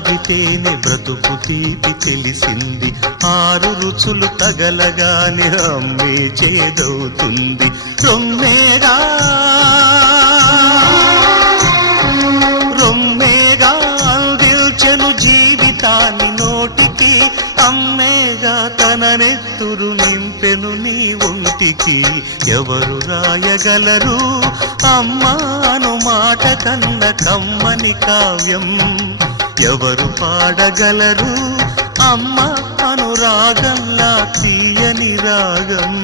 తాగితేనే బ్రతుకు తీపి తెలిసింది, 6 రుచులు తగలగానే అమ్మే చేదవుతుంది. రొమ్మేగా అందిల్చెను జీవితాన్ని నోటికి, అమ్మేగా తన నెత్తురు నింపెను నీ ఒంటికి. ఎవరు రాయగలరు అమ్మాను మాట కన్న కమ్మని కావ్యం, ఎవరు పాడగలరు అమ్మ అనురాగంలా తీయని రాగం.